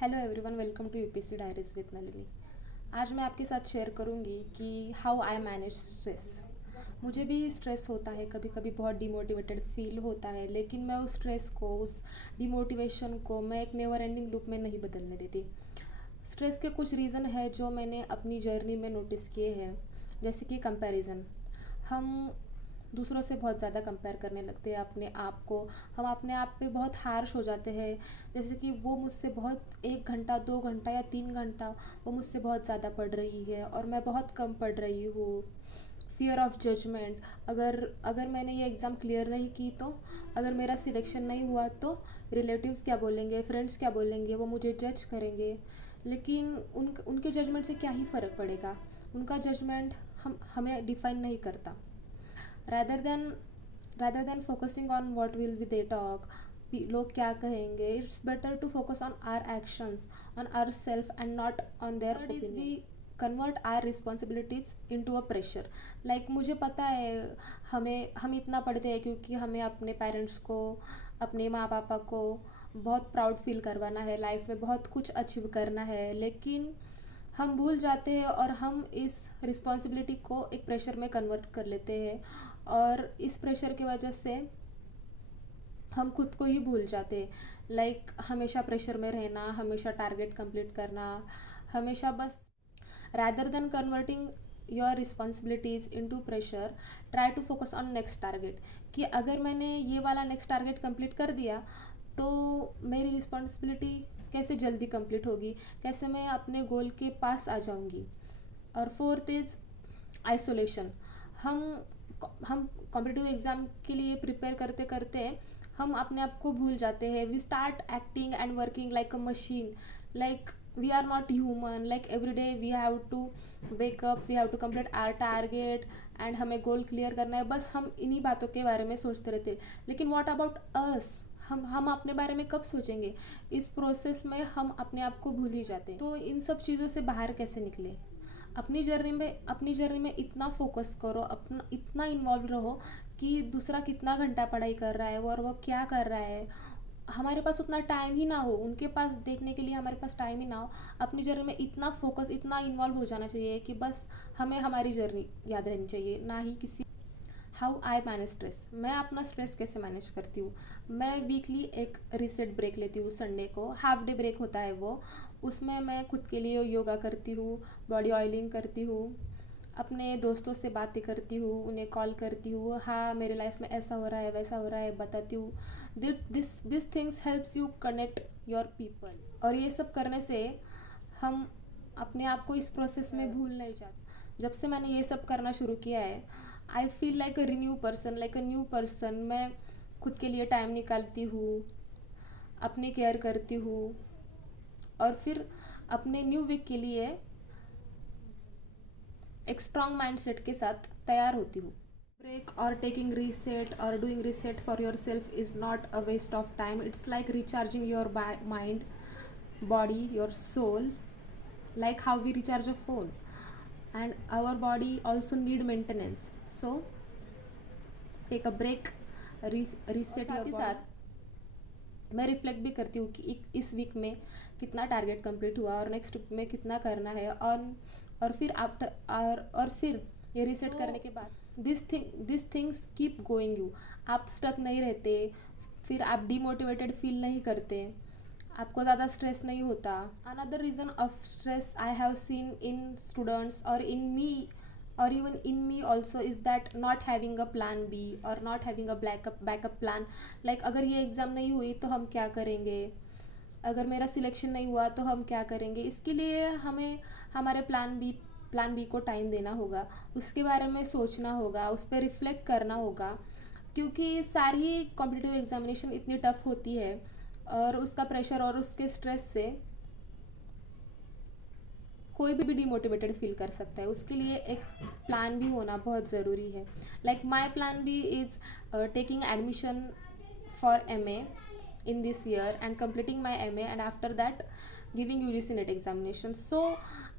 Hello everyone, welcome to UPSC diaries with Nalini. आज मैं आपके साथ शेयर करूंगी कि हाउ आई मैनेज स्ट्रेस। मुझे भी स्ट्रेस होता है, कभी कभी बहुत डिमोटिवेटेड फील होता है, लेकिन मैं उस स्ट्रेस को, उस डिमोटिवेशन को मैं एक नेवर एंडिंग लूप में नहीं बदलने देती। स्ट्रेस के कुछ रीज़न है जो मैंने अपनी जर्नी में नोटिस किए हैं, जैसे कि कंपैरिजन। हम दूसरों से बहुत ज़्यादा कंपेयर करने लगते हैं अपने आप को। हम अपने आप पे बहुत हार्श हो जाते हैं, जैसे कि वो मुझसे बहुत 1 घंटा 2 घंटा या 3 घंटा वो मुझसे बहुत ज़्यादा पढ़ रही है और मैं बहुत कम पढ़ रही हूँ। फियर ऑफ जजमेंट, अगर अगर मैंने ये एग्ज़ाम क्लियर नहीं की तो, अगर मेरा सिलेक्शन नहीं हुआ तो रिलेटिव्स क्या बोलेंगे, फ्रेंड्स क्या बोलेंगे, वो मुझे जज करेंगे। लेकिन उनके जजमेंट से क्या ही फ़र्क पड़ेगा। उनका जजमेंट हमें डिफ़ाइन नहीं करता। rather than rather than focusing on what will be they talk, लोग क्या कहेंगे, it's better to focus on our actions, on our self and not on their opinions. We convert our responsibilities into a pressure. Like मुझे पता है हम इतना पढ़ते हैं क्योंकि हमें अपने पेरेंट्स को, अपने माँ पापा को बहुत प्राउड फील करवाना है, लाइफ में बहुत कुछ अचीव करना है, लेकिन हम भूल जाते हैं और हम इस रिस्पॉन्सिबिलिटी को एक प्रेशर में कन्वर्ट कर लेते हैं। और इस प्रेशर की वजह से हम खुद को ही भूल जाते हैं। लाइक हमेशा प्रेशर में रहना, हमेशा टारगेट कंप्लीट करना, हमेशा बस rather than converting your responsibilities into pressure, try to focus on next target। कि अगर मैंने ये वाला नेक्स्ट टारगेट कंप्लीट कर दिया तो मेरी रिस्पॉन्सिबिलिटी कैसे जल्दी कंप्लीट होगी, कैसे मैं अपने गोल के पास आ जाऊंगी। और फोर्थ इज आइसोलेशन। हम हम कॉम्पिटिटिव एग्ज़ाम के लिए प्रिपेयर करते करते हम अपने आप को भूल जाते हैं। We start acting and working like a machine, like we are not human, like every day we have to wake up, we have to complete our target and हमें गोल क्लियर करना है। बस हम इन्हीं बातों के बारे में सोचते रहते हैं, लेकिन व्हाट अबाउट अस, हम अपने बारे में कब सोचेंगे। इस प्रोसेस में हम अपने आप को भूल ही जाते हैं। तो इन सब चीज़ों से बाहर कैसे निकले। अपनी जर्नी में इतना फोकस करो, अपना इतना इन्वॉल्व रहो कि दूसरा कितना घंटा पढ़ाई कर रहा है और वो क्या कर रहा है, हमारे पास उतना टाइम ही ना हो, उनके पास देखने के लिए हमारे पास टाइम ही ना हो। अपनी जर्नी में इतना फोकस, इतना इन्वॉल्व हो जाना चाहिए कि बस हमें हमारी जर्नी याद रहनी चाहिए, ना ही किसी। How I manage stress. मैं अपना स्ट्रेस कैसे मैनेज करती हूँ। मैं वीकली एक रीसेट ब्रेक लेती हूँ, संडे को हाफ डे ब्रेक होता है वो। उसमें मैं खुद के लिए योगा करती हूँ, बॉडी ऑयलिंग करती हूँ, अपने दोस्तों से बातें करती हूँ, उन्हें कॉल करती हूँ, हाँ मेरे लाइफ में ऐसा हो रहा है, वैसा हो रहा है, बताती हूँ। This things helps you connect your people. और ये सब करने से हम अपने आप को इस प्रोसेस में भूल नहीं जाते। जब से मैंने ये सब करना शुरू किया है, I feel like a renew person, like a new person. मैं खुद के लिए टाइम निकालती हूँ, अपनी केयर करती हूँ, और फिर अपने न्यू वीक के लिए एक स्ट्रॉन्ग माइंडसेट के साथ तैयार होती हूँ। ब्रेक और टेकिंग रीसेट और doing reset for your self is not a waste of time, it's like recharging your mind, body, your soul, like how we recharge a phone, and our body also need maintenance, so take a break, reset your body। मैं reflect भी करती हूँ कि इस week में कितना target complete हुआ और नेक्स्ट वीक में कितना करना है। और फिर आफ्टर और फिर ये रीसेट करने के बाद this things keep going you. आप स्टक नहीं रहते, फिर आप डीमोटिवेटेड फील नहीं करते, आपको ज़्यादा स्ट्रेस नहीं होता। Another reason of stress I have seen in students और इन मी, और even in me also, is that not having a plan B और not having a backup plan. Like अगर ये एग्ज़ाम नहीं हुई तो हम क्या करेंगे, अगर मेरा सिलेक्शन नहीं हुआ तो हम क्या करेंगे। इसके लिए हमें हमारे प्लान बी को टाइम देना होगा, उसके बारे में सोचना होगा, उस पर रिफ्लेक्ट करना होगा, क्योंकि सारी कॉम्पिटिटिव एग्जामिनेशन इतनी टफ होती है और उसका प्रेशर और उसके स्ट्रेस से कोई भी डिमोटिवेटेड फील कर सकता है। उसके लिए एक प्लान भी होना बहुत ज़रूरी है। Like my plan B is taking admission for MA in this year and completing my MA, and after that giving UGC net examination. So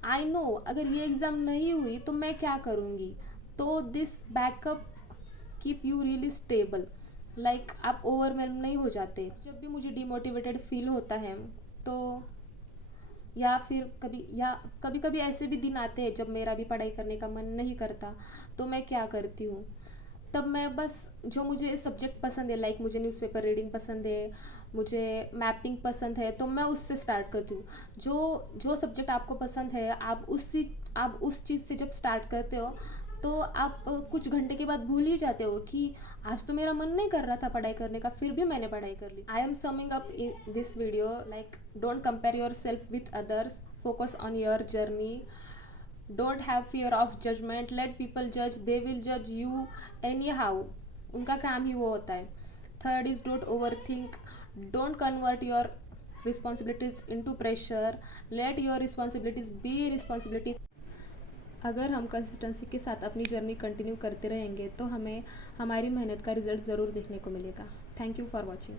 I know अगर ये एग्ज़ाम नहीं हुई तो मैं क्या करूँगी। तो this backup keep you really stable, like आप ओवरवेल्म नहीं हो जाते। जब भी मुझे डिमोटिवेटेड फील होता है तो या फिर कभी कभी ऐसे भी दिन आते हैं जब मेरा भी पढ़ाई करने का मन नहीं करता, तो मैं क्या करती हूँ, तब मैं बस जो मुझे सब्जेक्ट पसंद है, लाइक मुझे न्यूज़पेपर रीडिंग पसंद है, मुझे मैपिंग पसंद है, तो मैं उससे स्टार्ट करती हूँ। जो जो सब्जेक्ट आपको पसंद है, आप उस चीज़ से जब स्टार्ट करते हो, तो आप कुछ घंटे के बाद भूल ही जाते हो कि आज तो मेरा मन नहीं कर रहा था पढ़ाई करने का, फिर भी मैंने पढ़ाई कर ली। I am summing up in this video like, don't compare your self with others, focus on your journey, don't have fear of judgement, let people जज, दे विल जज यू एनी हाउ, उनका काम ही वो होता है। Third is don't over think, don't convert your responsibilities into pressure, let your responsibilities B responsibilities. अगर हम consistency के साथ अपनी जर्नी कंटिन्यू करते रहेंगे तो हमें हमारी मेहनत का रिजल्ट ज़रूर देखने को मिलेगा। Thank you for watching.